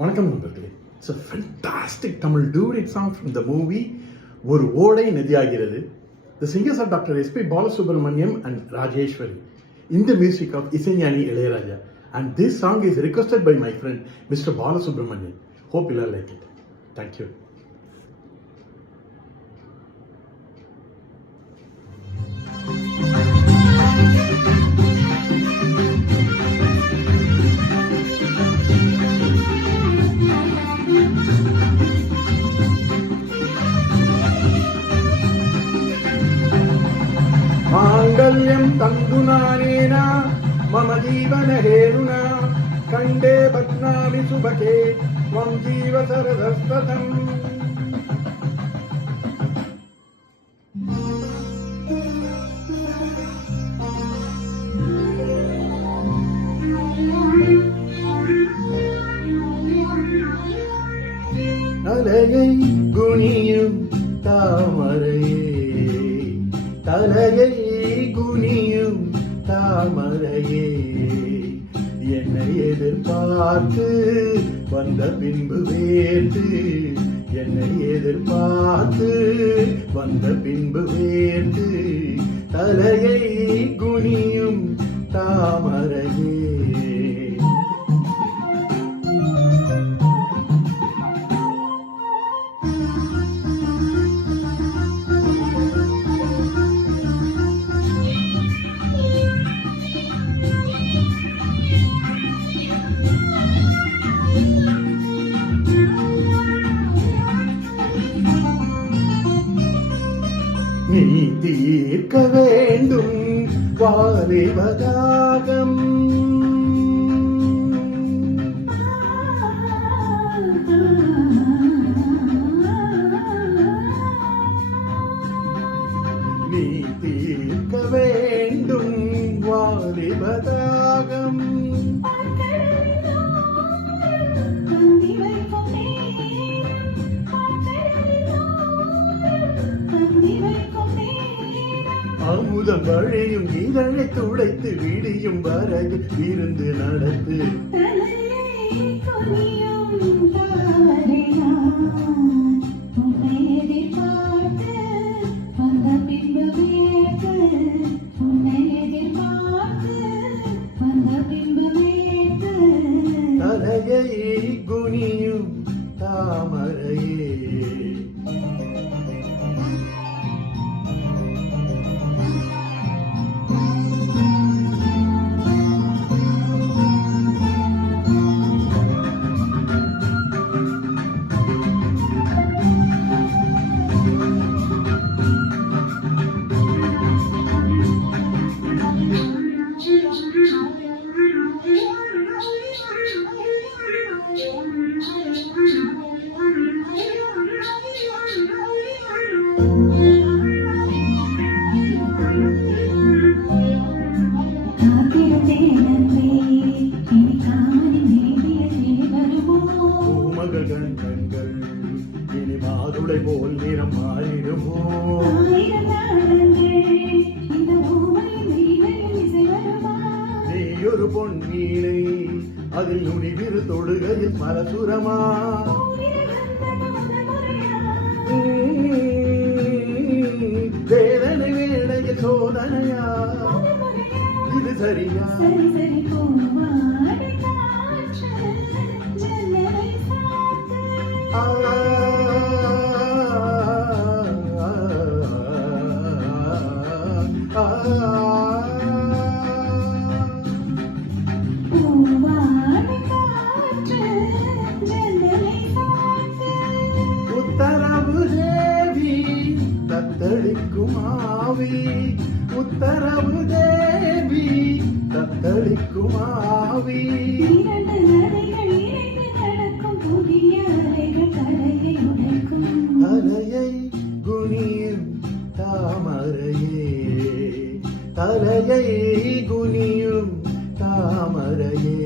வணக்கம் நண்பர்களே. It's a fantastic Tamil duet song from the movie ஒரு ஓடை நதியாகிறது. The singers are Dr. S.P. Balasubramaniam and Rajeshwari in the music of Isaignani Ilayaraja, and this song is requested by my friend Mr. Balasubramaniam. Hope you all like it. Thank you. मांगल्यं तंदुनानेना मम जीवन हेरुना कंडे बध्नामि सुभगे त्वं जीव सरदस्ततम् அலையை குனியும் தாமரையே தலையை குனியும் தாமரையே என்னை எதிர்பார்த்து வந்த பின்பு வேர்த்து என்னை எதிர்பார்த்து வந்த பின்பு வேர்த்து தலையை குனியும் தாமரையே நீ தீர்க்க வேண்டும் வாலிபதாகம் நீ தீர்க்க வேண்டும் வாலிபதாகம் அமுதம் வழியும் இதழை துடைத்து விடியும் வரையில் இருந்து நடத்து தலையை குனியும் தாமரையே கண்கள் இனி மாதுளை போல் நிறம் மாறிடுமோ நீ ஒரு பொன்மீனை அதில் நுனிவிரு தொடுகையில் மலசுரமா வேதனை வேளையில் சோதனையா இது சரியா உத்தரவு தேவி தத்தளிக்கும் ஆவி உத்தரவு தேவி தத்தளிக்கும் ஆவி தலையை குனியும் தாமரையே தலையை குனியும் தாமரையே